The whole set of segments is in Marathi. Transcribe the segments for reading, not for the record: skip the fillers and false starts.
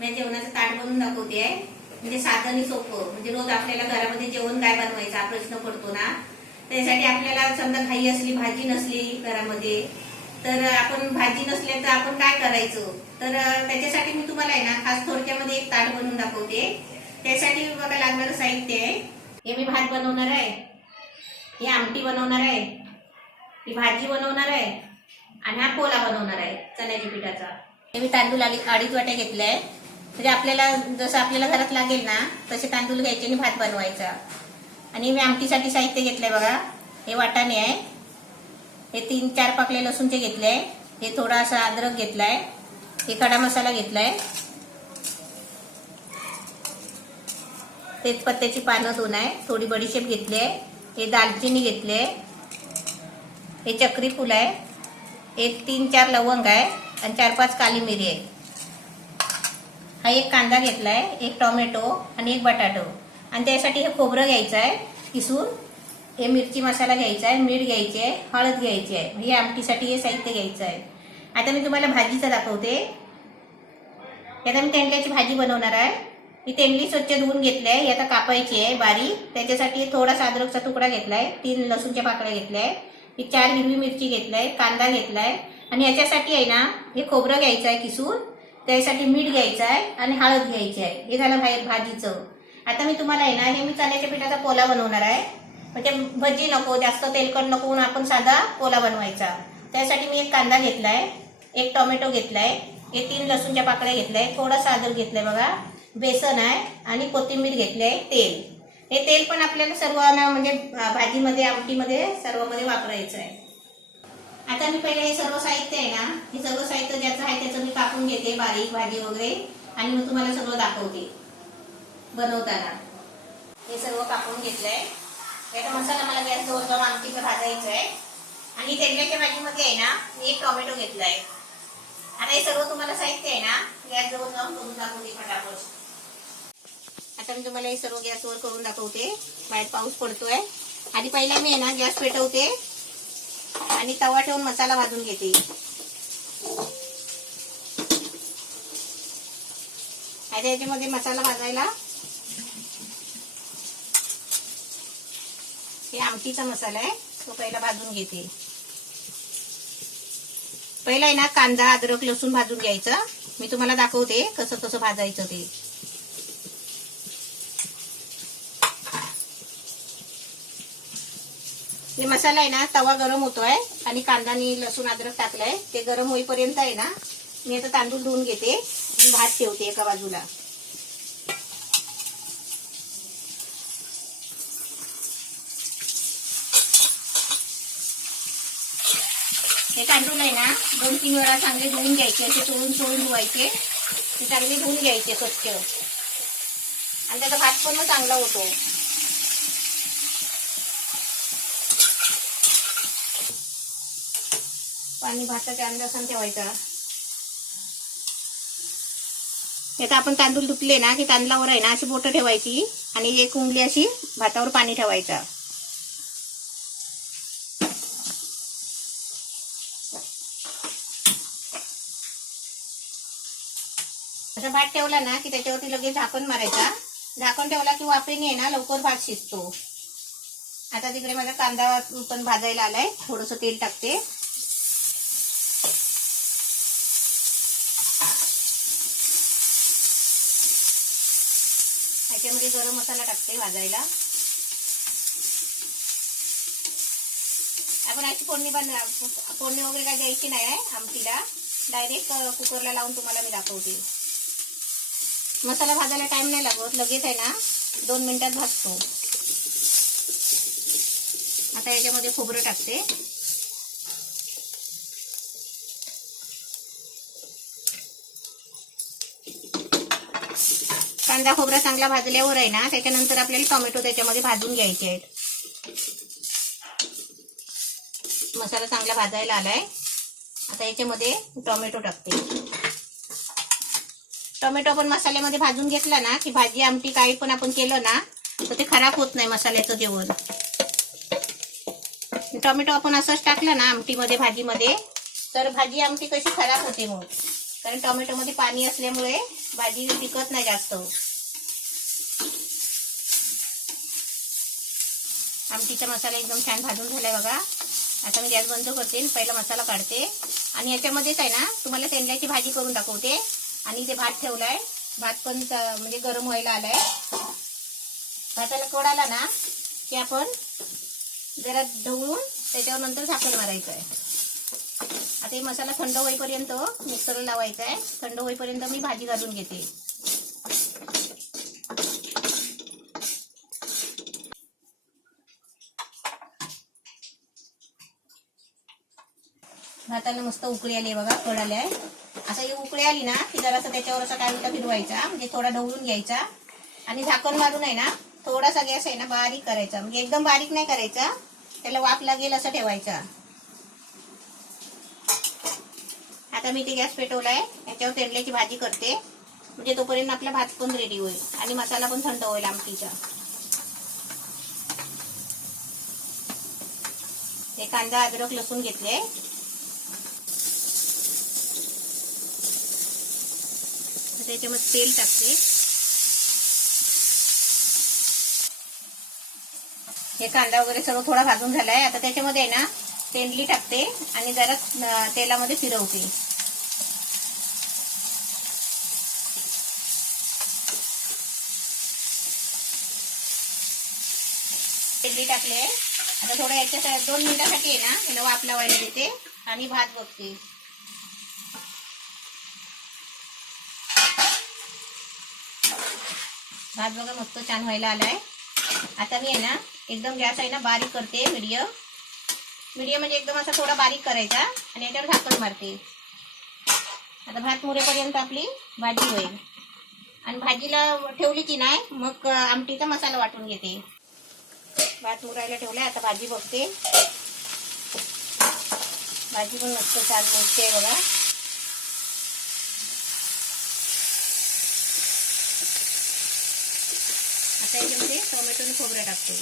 मी जेवणाचं ताट बनवून दाखवते आहे. म्हणजे साधं आणि सोपं. म्हणजे रोज आपल्याला घरामध्ये जेवण काय बनवायचा प्रश्न पडतो ना, त्यासाठी आपल्याला समजा घाई असली, भाजी नसली घरामध्ये, तर आपण भाजी नसल्या तर आपण काय करायचं, तर त्याच्यासाठी मी तुम्हाला आहे ना खास थोडक्यामध्ये एक ताट बनवून दाखवते. त्यासाठी बघा लागणारं साहित्य आहे. हे मी भात बनवणार आहे, ही आमटी बनवणार आहे, ही भाजी बनवणार आहे आणि हा पोला बनवणार आहे चण्याच्या पिठाचा. हे मी तांदूळ 2.5 वाट्या घेतलाय. म्हणजे आपल्याला जसं आपल्याला घरात लागेल ना तसे तांदूळ घ्यायचे आणि भात बनवायचा. आणि मी आमटीसाठी साहित्य घेतलंय बघा. हे वाटाणे आहे, हे 3-4 पाकळे लसूणचे घेतले, हे थोडासा अद्रक घेतलाय, हे खडा मसाला घेतलाय, तेजपत्त्याची पानं 2 आहे, थोडी बडीशेप घेतली आहे, हे दालचिनी घेतले, हे चक्री फूल आहे, एक 3-4 लवंग आहे आणि 4-5 काली मिरी आहे. हा एक कांदा घेतलाय, एक टोमॅटो आणि एक बटाटो. आणि त्यासाठी हे खोबरं घ्यायचं आहे किसून, हे मिरची मसाला घ्यायचा आहे, मीठ घ्यायचे आहे, हळद घ्यायची आहे. हे आमटीसाठी हे साहित्य घ्यायचं आहे. आता मी तुम्हाला भाजीचं दाखवते. आता मी तेंडल्याची भाजी बनवणार आहे. ही तेंडली स्वच्छ धुवून घेतली आहे, ही आता कापायची आहे बारीक. त्याच्यासाठी थोडासा अद्रकचा तुकडा घेतलाय, 3 लसूणच्या पाकळ्या घेतलाय, ही 4 हिरवी मिरची घेतलाय, कांदा घेतलाय. आणि याच्यासाठी आहे ना हे खोबरं घ्यायचं आहे किसून, त्यासाठी मीठ घ्यायचं आहे आणि हळद घ्यायची आहे. हे झालं भाजीचं. आता मी तुम्हाला आहे ना हे मी चण्याच्या पिठाचा पोला बनवणार आहे. म्हणजे भजी नको, जास्त तेलकट नको म्हणून आपण साधा पोला बनवायचा. त्यासाठी मी एक कांदा घेतलाय, एक टोमॅटो घेतलाय, हे 3 लसूणच्या पाकळ्या घेतलाय, थोडासा अद्रक घेतलाय बघा, बेसन आहे आणि कोथिंबीर घेतली, तेल. हे तेल पण आपल्याला सर्वांना म्हणजे भाजीमध्ये, आमटीमध्ये सर्वमध्ये वापरायचं आहे. आता मी पहिले हे सर्व साहित्य आहे ना, हे सर्व साहित्य ज्याचं आहे त्याचं मी कापून घेते बारीक, भाजी वगैरे, आणि मग तुम्हाला सर्व दाखवते बनवताना. हे सर्व कापून घेतलंय. याचा मसाला मला गॅस जवळ जाऊन आमटीचं भाजायचं आहे. आणि तेंडल्याच्या भाजीमध्ये आहे ना मी एक टोमॅटो घेतलाय. आता हे सर्व तुम्हाला साहित्य आहे ना गॅस जवळ जाऊन करून दाखवते फटाफट. आता मी तुम्हाला हे सर्व गॅसवर करून दाखवते. बाहेर पाऊस पडतोय. आधी पहिला मी आहे ना गॅस पेटवते आणि तवा ठेवून मसाला भाजून घेते. आता याच्यामध्ये मसाला भाजायला हे आमटीचा मसाला आहे, तो पहिला भाजून घेते. पहिला आहे ना कांदा, अद्रक, लसूण भाजून घ्यायचं. मी तुम्हाला दाखवते कसं कसं भाजायचं ते. हे मसाला आहे ना तवा गरम होतोय आणि कांदा आणि लसूण अद्रक टाकलंय, ते गरम होईपर्यंत आहे ना मी आता तांदूळ धुवून घेते आणि भात ठेवते एका बाजूला. हे तांदूळ आहे ना 2-3 वेळा चांगले धुवून घ्यायचे, असे चोळून धुवायचे. ते चांगले धुवून घ्यायचे स्वच्छ, आणि त्याचा भात पण चांगला होतो. पाणी भाताच्या अंदाजाने ठेवायचा. आता आपण तांदूळ धुतले ना की तांदळावर आहे ना अशी बोटं ठेवायची आणि एक उंगली अशी भातावर पाणी ठेवायचा. असं भात ठेवला ना की त्याच्यावरती लगेच झाकण मारायचा. झाकण ठेवला की वाफेने आहे ना लवकर भात शिजतो. आता तिकडे माझा कांदा पण भाजायला आलाय, थोडंसं तेल टाकते. त्याच्यामध्ये गरम मसाला टाकते भाजायला. आपण अशी फोडणी वगैरे काय द्यायची नाही आहे आमटीला, डायरेक्ट कुकरला लावून तुम्हाला मी दाखवते. मसाला भाजायला टाइम नाही लागत, लगेच आहे ना 2 मिनिटात भाजतो. आता याच्यामध्ये खोबरं टाकते. कांदा खोबरा चांगला भाजल्यावर आहे ना त्याच्यानंतर आपल्याला टोमॅटो त्याच्यामध्ये भाजून घ्यायचे आहेत. मसाला चांगला भाजायला आलाय. आता याच्यामध्ये टोमॅटो टाकते. टोमॅटो आपण मसाल्यामध्ये भाजून घेतला ना की भाजी आमटी काही पण आपण केलं ना तर ते खराब होत नाही मसाल्याचं जेवण. टोमॅटो आपण असंच टाकलं ना आमटीमध्ये, भाजीमध्ये, तर भाजी आमटी कशी खराब होते मग. कारण टोमॅटोमध्ये पाणी असल्यामुळे भाजी टिकत नाही जास्त. आमटीचा मसाला एकदम छान भाजून झालाय बघा. आता मी गॅस बंद करते, पहिला मसाला काढते आणि याच्यामध्येच आहे ना तुम्हाला शेंड्याची भाजी करून दाखवते. आणि इथे भात ठेवलाय, भात पण म्हणजे गरम व्हायला आलाय. भाताला कड आला ना की आपण जरा ढवळून त्याच्यावर नंतर झाकण मारायचं आहे. आता हे मसाला थंड होईपर्यंत मिक्सरला लावायचा आहे. थंड होईपर्यंत मी भाजी घालून घेते. भाताला मस्त उकळी आली बघा, कड आली आहे. असं ही उकळी आली ना की जरासं त्याच्यावर असं काय म्हणता फिरवायचा, म्हणजे थोडा ढवळून घ्यायचा आणि झाकण मारून आहे ना थोडासा गॅस आहे ना बारीक करायचा. म्हणजे एकदम बारीक नाही करायचा, त्याला वाफ लागेल असं ठेवायचा. आता मी ते गॅस पेटवलाय, याच्यावर तेंडल्याची भाजी करते. म्हणजे तोपर्यंत आपला भात पण रेडी होईल आणि मसाला पण थंड होईल आमटीचा. हे कांदा अद्रक लसूण घेतले. त्याच्यामध्ये तेल टाकते. हे कांदा वगैरे सर्व थोडा भाजून झालाय. आता त्याच्यामध्ये आहे ना तेंडली टाकते आणि जरा तेलामध्ये फिरवते. तेंडली टाकले. आता थोडं याच्या 2 मिनिटासाठी आहे ना याला वाफ लावायला देते आणि भात बघते. भात बघा मस्त छान व्हायला आलाय. आता मी आहे ना एकदम गॅस आहे ना बारीक करते, मीडियम म्हणजे एकदम असा थोडा बारीक करायचा आणि याच्यावर झाकण मारते. आता भात मुरेपर्यंत आपली भाजी होईल. आणि भाजीला ठेवली की नाही मग आमटीचा मसाला वाटून घेते. भात मुरायला ठेवलाय, आता भाजी बघते. भाजी पण मस्त छान मोठे बघा. आता याच्यामध्ये टोमॅटो आणि खोबरं टाकते.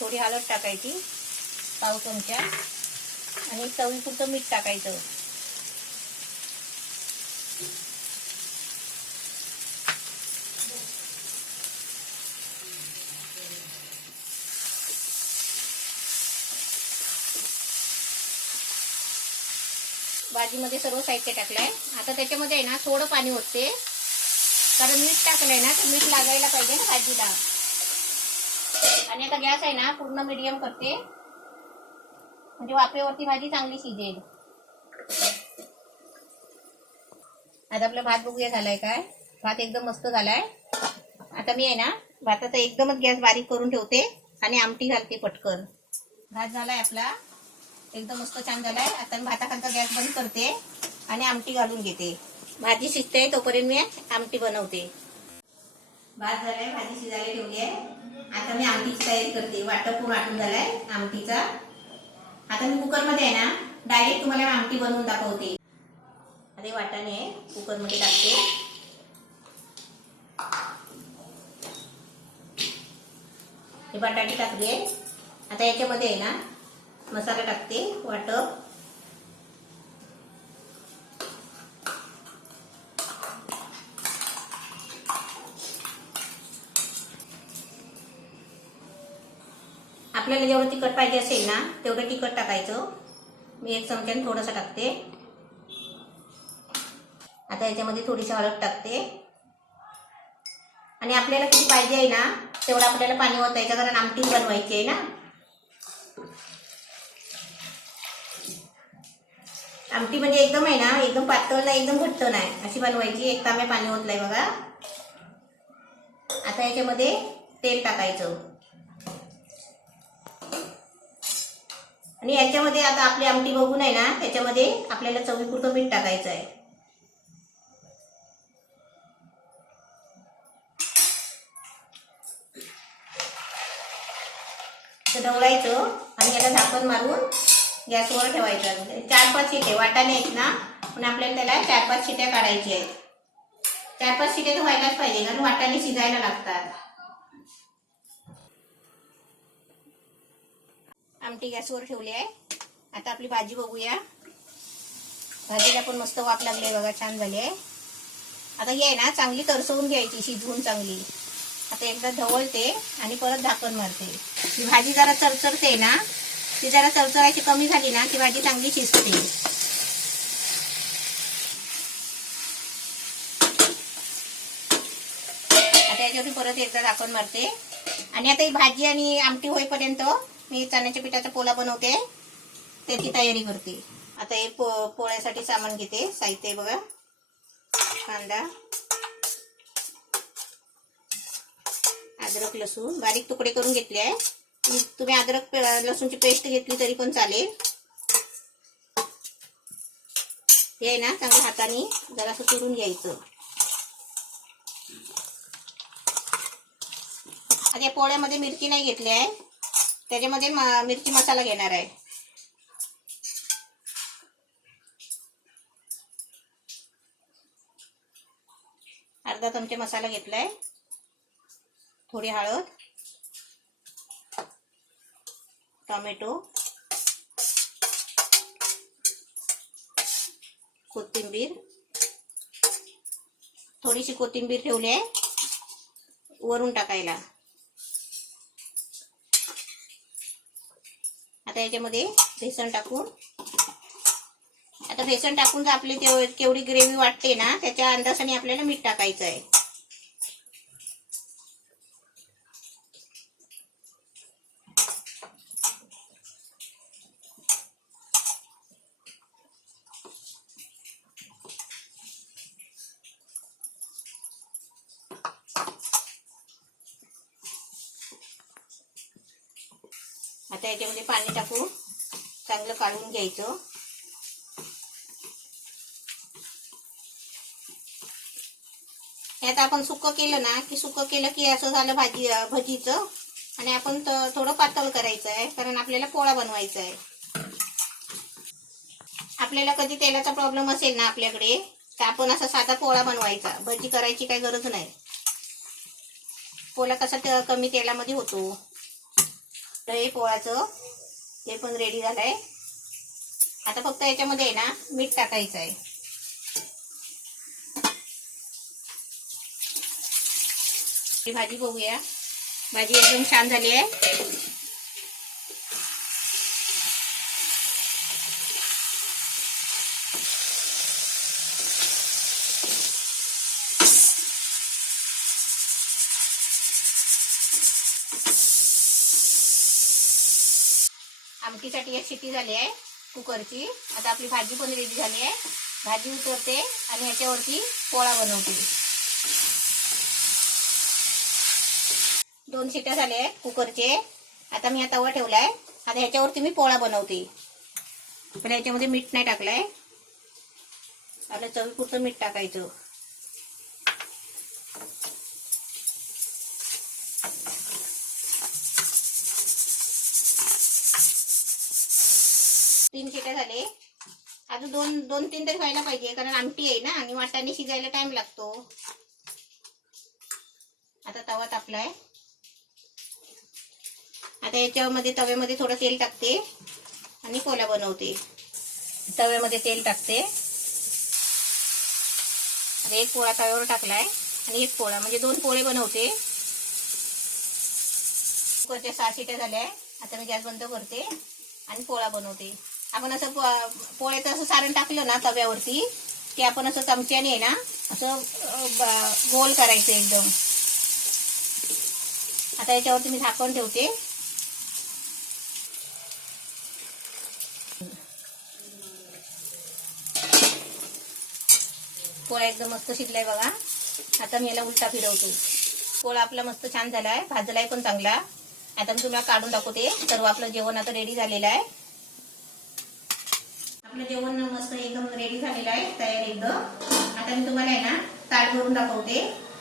थोडी हळद टाकायची, पाव चमचा, आणि चवीपुरतं मीठ टाकायचं. भाजीमध्ये सर्व साहित्य टाकलंय. आता त्याच्यामध्ये आहे ना थोडं पाणी ओतते, कारण मीठ टाकलंय ना तर मीठ लागायला पाहिजे ना भाजीला. आणि आता गॅस आहे ना पूर्ण मीडियम करते, म्हणजे वाफेवरती भाजी चांगली शिजेल. आता आपला भात बघूया झालाय काय. भात एकदम मस्त झालाय. आता मी आहे ना भाताचा एकदमच गॅस बारीक करून ठेवते आणि आमटी घालते पटकन. भात झालाय आपला, एकदम मस्त छान झालाय. आता मी भाताखालचा गॅस बंद करते आणि आमटी घालून घेते. भाजी शिजते तोपर्यंत मी आमटी बनवते. भात झालाय, भाजी शिजायला ठेवली आहे. आता मी आमटीची तयारी करते. वाटप वाटून झालाय आमटीचा. आता मी कुकरमध्ये आहे ना डायरेक्ट तुम्हाला आमटी बनवून दाखवते. आता वाटाणे कुकरमध्ये टाकते. हे बटाटे टाकले. आता याच्यामध्ये आहे ना मसाला टाकते वाटप. आपल्याला जेवढं तिखट पाहिजे असेल ना तेवढं तिखट टाकायचं. मी 1 चमच्याने थोडंसं टाकते. आता याच्यामध्ये थोडीशी हळद टाकते. आणि आपल्याला किती पाहिजे आहे ना तेवढं आपल्याला पाणी ओतायचं, कारण आमटी बनवायची आहे ना. आमटी म्हणजे एकदम आहे ना एकदम पातळ नाही एकदम घट्ट नाही अशी बनवायची. 1 तांबे पाणी ओतलंय बघा. आता याच्यामध्ये तेल टाकायचं. आणि याच्यामध्ये आता आपली आमटी बघून आहे ना त्याच्यामध्ये आपल्याला चवीपुरतं मीठ टाकायचं आहे. ढवळायचं आणि याला झाकण मारून गॅसवर ठेवायचं. 4-5 शिट्या वाटाणे आहेत ना पण आपल्याला त्याला 4-5 शिट्या काढायची आहेत. 4-5 शिट्या तर व्हायलाच पाहिजे, कारण वाटाणे शिजायला लागतात. आमटी गॅसवर ठेवली आहे. आता आपली भाजी बघूया. भाजीला पण मस्त वाफ लागली आहे बघा, छान झाली आहे. आता ही आहे ना चांगली तरसवून घ्यायची, शिजवून चांगली. आता एकदा ढवळते आणि परत झाकण मारते. ही भाजी जरा चरचरते ना, ती जरा चरचरायची कमी झाली ना ती भाजी चांगली शिजते. आता याच्यावरती परत एकदा झाकण मारते. आणि आता ही भाजी आणि आमटी होईपर्यंत मी चण्याच्या पिठाचा पोला बनवते, त्याची तयारी करते. आता हे पोळ्यासाठी सामान घेते. साहित्य बघा, कांदा, अद्रक लसूण बारीक तुकडे करून घेतले आहे. तुम्ही अद्रक लसूणची पेस्ट घेतली तरी पण चालेल. हे ना चांगलं हाताने जरासं चुरून घ्यायचं. आता या पोळ्यामध्ये मिरची नाही घेतली आहे, त्याच्यामध्ये मिरची मसाला घेणार आहे. अर्धा चमचा मसाला घेतलाय. थोडी हळद, टोमॅटो, कोथिंबीर, थोडीशी कोथिंबीर ठेवली आहे वरून टाकायला. आता याच्यामध्ये बेसन टाकून, आता बेसन टाकून जर आपली केवढी ग्रेव्ही वाटते ना त्याच्या अंदाजाने आपल्याला मीठ टाकायचं आहे. आता याच्यामध्ये पाणी टाकून चांगलं काढून घ्यायचं. यात आपण सुक्क केलं ना की असं झालं भजीचं. आणि आपण थोडं पातळ करायचं आहे, कारण आपल्याला पोळा बनवायचा आहे. आपल्याला कधी तेलाचा प्रॉब्लेम असेल ना आपल्याकडे, तर आपण असा साधा पोळा बनवायचा, भजी करायची काही गरज नाही. पोळा कसा कमी तेलामध्ये होतो. तर हे पोळ्याचं हे पण रेडी झालंय. आता फक्त याच्यामध्ये आहे ना मीठ टाकायचं आहे. ही भाजी बघूया. भाजी एकदम छान झाली आहे. आमटीसाठी एक शिट्टी झाली आहे कुकरची. आता आपली भाजी पण रेडी झाली आहे. भाजी उतरते आणि याच्यावरती पोळा बनवते. 2 शिट्ट्या झाल्या आहेत कुकरचे. आता मी हा तवा ठेवलाय. आता ह्याच्यावरती मी पोळा बनवते. पण याच्यामध्ये मीठ नाही टाकलंय. आता चवीपुरतं मीठ टाकायचं. तीन शिट्ट्या झाले. अजून दोन तीन तरी व्हायला पाहिजे, कारण आमटी आहे ना आणि वाटाणे शिजायला टाइम लागतो. आता तवा तापलाय. आता याच्यामध्ये तव्यामध्ये थोडं तेल टाकते आणि पोळा बनवते. तव्यामध्ये तेल टाकते. आता एक पोळा तव्यावर टाकलाय आणि एक पोळा म्हणजे 2 पोळे बनवते. कुकरच्या 6 शिट्ट्या झाल्या. आता मी गॅस बंद करते आणि पोळा बनवते. आपण असं पोळ्याचं असं सारण टाकलं ना तव्यावरती की आपण असं चमच्याने आहे ना असं गोल करायचं एकदम. आता याच्यावरती मी झाकण ठेवते. पोळा एकदम मस्त शिजलाय बघा. आता मी याला उलटा फिरवते. पोळा आपला मस्त छान झालाय, भाजलाय पण चांगला. आता मी तुम्हाला काढून दाखवते. सर्व आपलं जेवण आता रेडी झालेलं आहे. आपलं जेवण मस्त एकदम रेडी झालेलं आहे, तयार एकदम. आता मी तुम्हाला आहे ना ताट भरून दाखवते.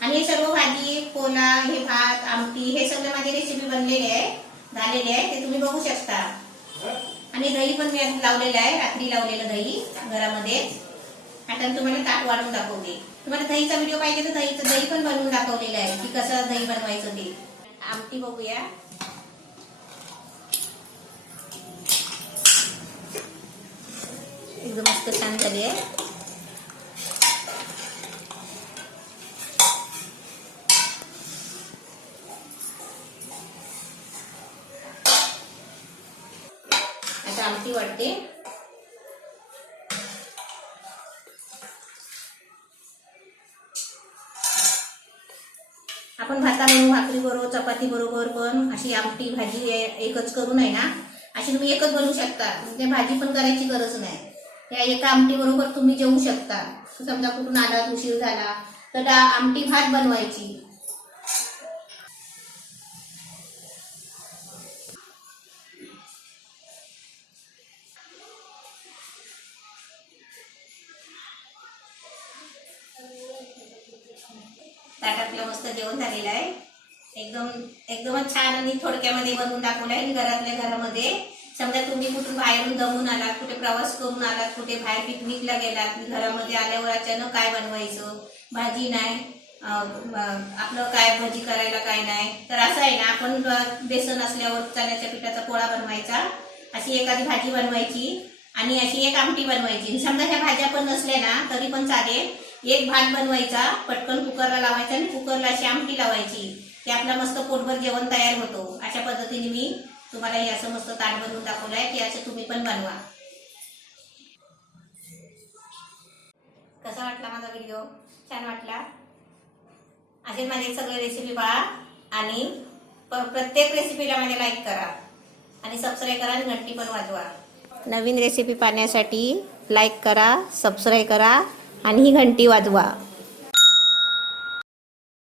आणि हे सर्व भाजी, पोळा, हे भात, आमटी हे सगळं माझी रेसिपी बनलेली आहे, झालेली आहे, ते तुम्ही बघू शकता. आणि दही पण मी लावलेलं आहे, रात्री लावलेलं दही घरामध्ये. आता मी तुम्हाला ताट वाढून दाखवते. तुम्हाला दहीचा व्हिडिओ पाहिजे तर दही पण बनवून दाखवलेला आहे की कसं दही बनवायचं ते. आमटी बघूया. एकदम मस्त छान झाली आहे. आता आमटी वाटते. आपण भाताबरोबर, भाकरी बरोबर, चपाती बरोबर पण अशी आमटी भाजी एकच करू नये ना, अशी तुम्ही एकच बनवू शकता. म्हणजे भाजी पण करायची गरज नाही. या एका आमटी बरोबर तुम्ही जेवू शकता. समजा कुठून आला, उशीर झाला तर आमटी भात बनवायची. ताटातलं मस्त जेवण झालेलं आहे. एकदमच छान आणि थोडक्यामध्ये बनवून दाखवलं आहे. घरातल्या घरामध्ये समजा तुम्ही कुठून बाहेरून दमून आलात, कुठे प्रवास करून आलात, कुठे बाहेर पिकनिकला गेलात, घरामध्ये आल्यावर अचानक काय बनवायचं, भाजी नाही, आपलं काय भजी करायला काय नाही, तर असं आहे ना, आपण बेसन असल्यावर चण्याच्या पिठाचा पोळा बनवायचा, अशी एखादी भाजी बनवायची आणि अशी एक आमटी बनवायची. समजा ह्या भाज्या पण नसल्या ना तरी पण चालेल. एक भात बनवायचा, पटकन कुकरला लावायचा आणि कुकरला अशी आमटी लावायची की आपला मस्त पोटभर जेवण तयार होतो. अशा पद्धतीने मी तुम्हाला हे असं मस्त ताट बनवून दाखवलं आहे की असं तुम्ही पण बनवा. कसा वाटला माझा व्हिडिओ? छान वाटला? असे माझे सगळे रेसिपी पहा आणि प्रत्येक रेसिपीला माझ्या लाईक करा आणि सबस्क्राईब करा आणि घंटी पण वाजवा. नवीन रेसिपी पाहण्यासाठी लाईक करा, सबस्क्राईब करा आणि ही घंटी वाजवा.